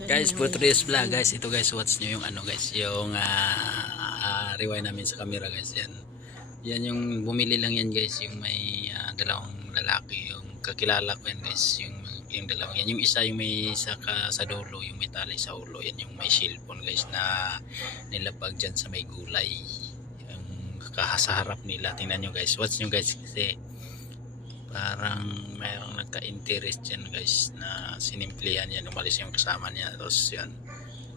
Guys, Putrius Vlog guys. Ito guys, watch nyo yung ano guys, yung rewind namin sa camera guys. Yan. Yan yung bumili lang yan guys, yung may dalawang lalaki, yung kakilala ko yan guys, yung dalawang yan. Yung isa yung may saka sa dulo, yung may tali sa ulo. Yan yung may cellphone guys na nilapag dyan sa may gulay. Yung sa harap nila. Tingnan nyo guys. Watch nyo guys kasi parang mayroong nagka-interest yan guys na sinimplihan yan, umalis yung kasama niya, tapos yan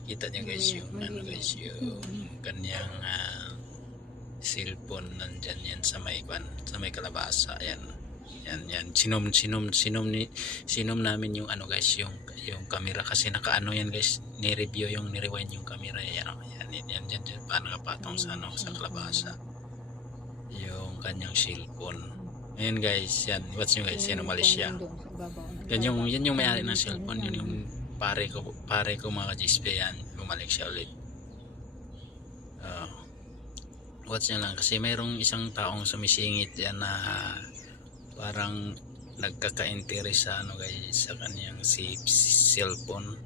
kita niya guys yung ano guys, yung kanyang cellphone nandyan yan sa may kalabasa. Yan sinom namin yung ano guys, yung camera kasi nakaano yan guys, ni-rewind yung camera yan, yan paano nakapatong sa ano sa kalabasa yung kanyang cellphone. Ayan guys, yan. Watch nyo guys, yan umalis siya. Yan yung may-ari ng cellphone, yun yung pare ko mga gispe yan. Bumalik siya ulit. Watch nyo lang kasi mayroong isang taong sumisingit yan na parang nagkaka-interest sa ano guys, sa kanyang cellphone.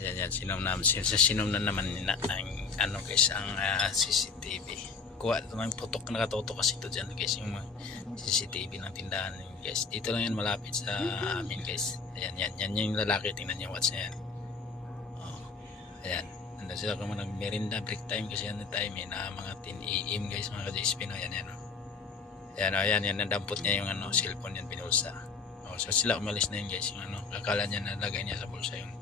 Ayan, sinom na naman ng ano guys, ang CCTV. Kuha ito ng tutok, nakatutok kasi ito dyan guys, yung CCTV ng tindahan guys. Dito lang yan malapit sa amin guys. Ayan yung lalaki, tingnan nyo, watch na yan. Ayan, nandun sila kung nag-merinda, break time kasi yan na time na mga 10 AM guys, mga ka-JSP. Ayan, nadampot niya yung ano, cellphone yan, binulsa. So sila umalis na yun guys, yung ano, akala niya nalagay niya sa bulsa yung